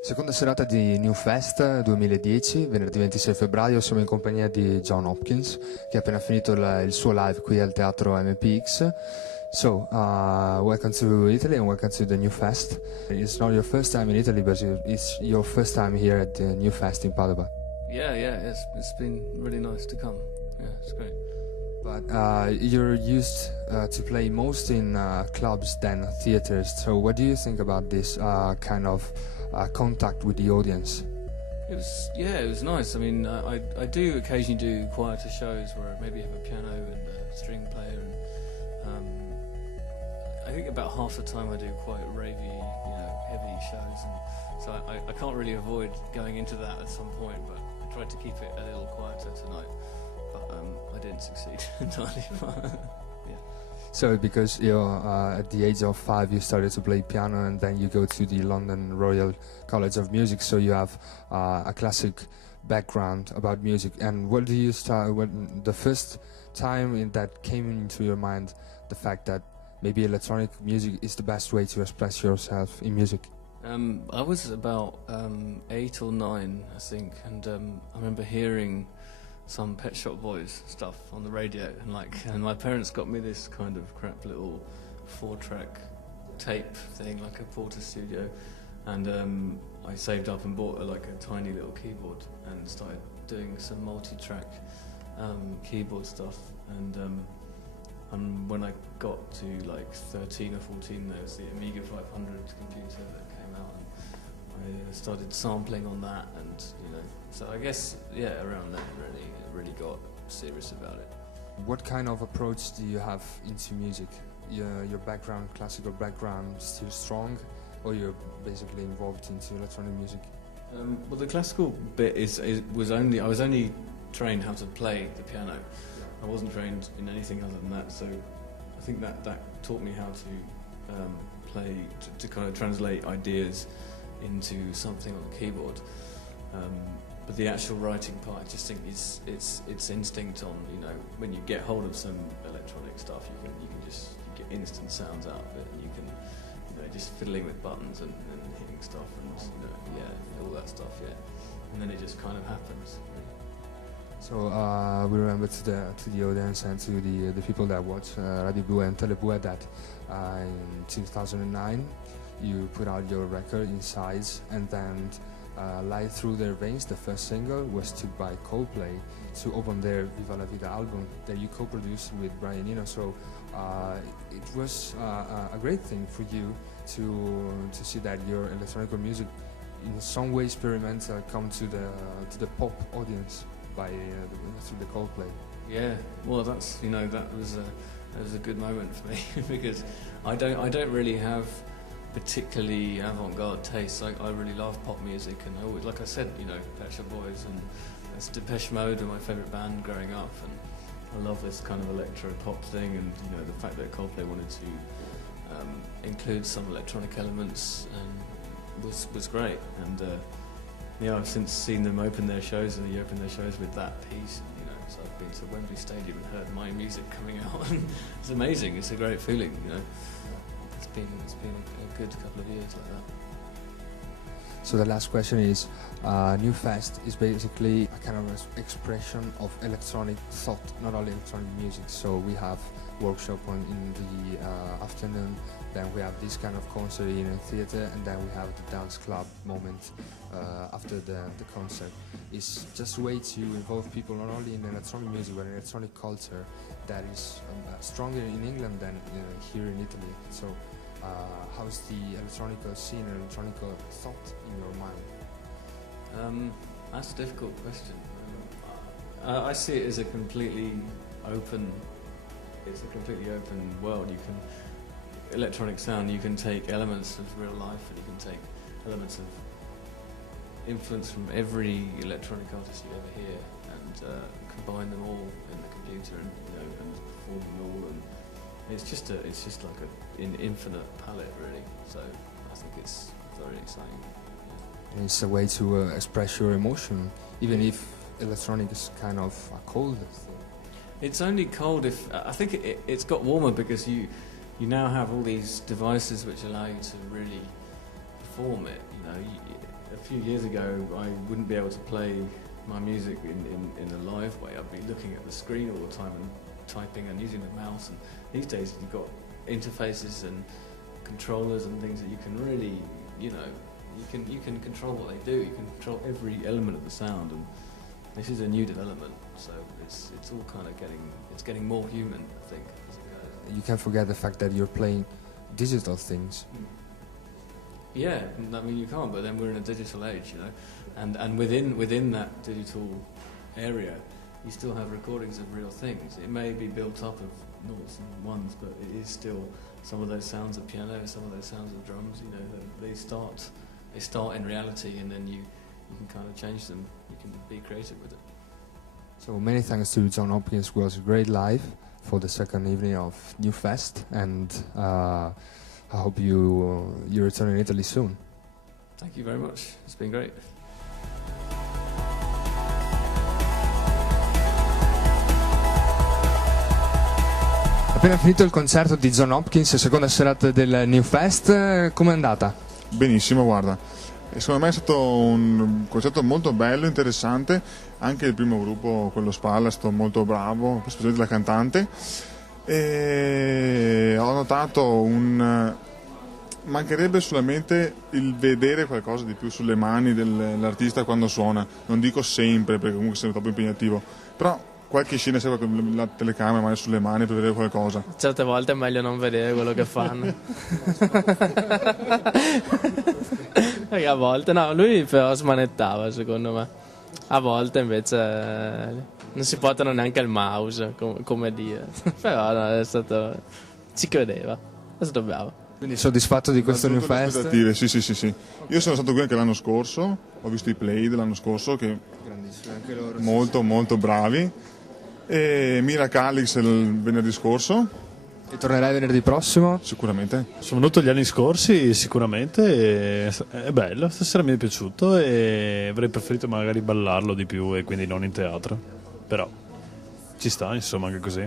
Seconda serata di New Fest 2010, venerdì 26 febbraio, siamo in compagnia di Jon Hopkins, che ha appena finito il suo live qui al teatro MPX. So, welcome to Italy and welcome to the New Fest. It's not your first time in Italy, but it's your first time here at the New Fest in Padova. Yeah, it's been really nice to come. Yeah, it's great. But you're used to play most in clubs than theaters, so what do you think about this kind of contact with the audience? It was nice. I mean, I do occasionally do quieter shows where I maybe have a piano and a string player, and I think about half the time I do quite ravey, heavy shows, and so I can't really avoid going into that at some point, but I tried to keep it a little quieter tonight, but I didn't succeed entirely. Yeah. So because at the age of 5 you started to play piano, and then you go to the London Royal College of Music, so you have a classic background about music. And what do you start, when the first time that came into your mind, the fact that maybe electronic music is the best way to express yourself in music? I was about 8 or 9, I think, and I remember hearing some Pet Shop Boys stuff on the radio, and my parents got me this kind of crap little 4-track tape thing, like a Porter Studio, and I saved up and bought a tiny little keyboard and started doing some multi-track keyboard stuff, and when I got to 13 or 14, there was the Amiga 500 computer that came out, and I started sampling on that, and so I guess around then really got serious about it. What kind of approach do you have into music? Your background, classical background, still strong, or you're basically involved into electronic music? Well, the classical bit I was only trained how to play the piano. I wasn't trained in anything other than that, so I think that taught me how to play, to kind of translate ideas into something on the keyboard. But the actual writing part, I just think it's instinct on, when you get hold of some electronic stuff, you get instant sounds out of it, and you can, just fiddling with buttons and hitting stuff and, all that stuff, and then it just kind of happens. So we remember to the audience and to the people that watch RadioBue and Telebue that in 2009 you put out your record Insides, and then Light Through Their Veins, the first single, was took by Coldplay to open their Viva La Vida album that you co-produced with Brian Eno. So it was a great thing for you to see that your electronic music, in some way experimental, come to the pop audience through the Coldplay. Yeah, well, that's that was a good moment for me because I don't really have particularly avant-garde tastes. I really love pop music, and I always, like I said, Pet Shop Boys and Depeche Mode are my favourite band growing up, and I love this kind of electro pop thing, and the fact that Coldplay wanted to include some electronic elements was great, and I've since seen them open their shows, and they opened their shows with that piece. So I've been to Wembley Stadium and heard my music coming out, and it's amazing. It's a great feeling. It's been a good couple of years like that. So the last question is, New Fest is basically a kind of expression of electronic thought, not only electronic music. So we have workshop in the afternoon, then we have this kind of concert in a theater, and then we have the dance club moment after the concert. It's just a way to involve people not only in electronic music but in electronic culture that is stronger in England than here in Italy. So how's the electronic scene and electronic thought in your mind? That's a difficult question. I see it as a completely open world. Electronic sound, you can take elements of real life, and you can take elements of influence from every electronic artist you ever hear, and combine them all in the computer, and and perform them all, and it's just like an infinite palette, really. So I think it's very exciting. And it's a way to express your emotion, even if electronic is kind of a cold thing. It's only cold if I think it's got warmer because you now have all these devices which allow you to really perform it. a few years ago I wouldn't be able to play my music in a live way. I'd be looking at the screen all the time and typing and using the mouse, and these days you've got interfaces and controllers and things that you can really, you can control what they do. You can control every element of the sound, and this is a new development, so it's all kind of getting more human, I think, as it goes. You can't forget the fact that you're playing digital things. Yeah, I mean you can't, but then we're in a digital age, and within that digital area, you still have recordings of real things. It may be built up of noughts and ones, but it is still some of those sounds of piano, some of those sounds of drums. They start in reality, and then you can kind of change them. You can be creative with it. So many thanks to Jon Hopkins. It was a great live for the second evening of New Fest, and I hope you return in Italy soon. Thank you very much. It's been great. Appena finito il concerto di Jon Hopkins, seconda serata del New Fest, com'è andata? Benissimo, guarda. Secondo me è stato un concerto molto bello, interessante. Anche il primo gruppo, quello Spalla, è stato molto bravo, specialmente la cantante. E ho notato mancherebbe solamente il vedere qualcosa di più sulle mani dell'artista quando suona. Non dico sempre, perché comunque è troppo impegnativo, però qualche scena serve con la telecamera magari sulle mani per vedere qualcosa. Certe volte è meglio non vedere quello che fanno. Perché a volte no, lui però smanettava secondo me. A volte invece non si portano neanche il mouse, come dire. Però no, ci credeva, è stato bravo. Quindi soddisfatto di questo New Fest? Sì. Io sono stato qui anche l'anno scorso, ho visto i play dell'anno scorso che anche loro, molto molto bravi. E Miracalix il venerdì scorso. E tornerai venerdì prossimo? Sicuramente. Sono venuto gli anni scorsi sicuramente, è bello, stasera mi è piaciuto e avrei preferito magari ballarlo di più e quindi non in teatro, però ci sta insomma anche così.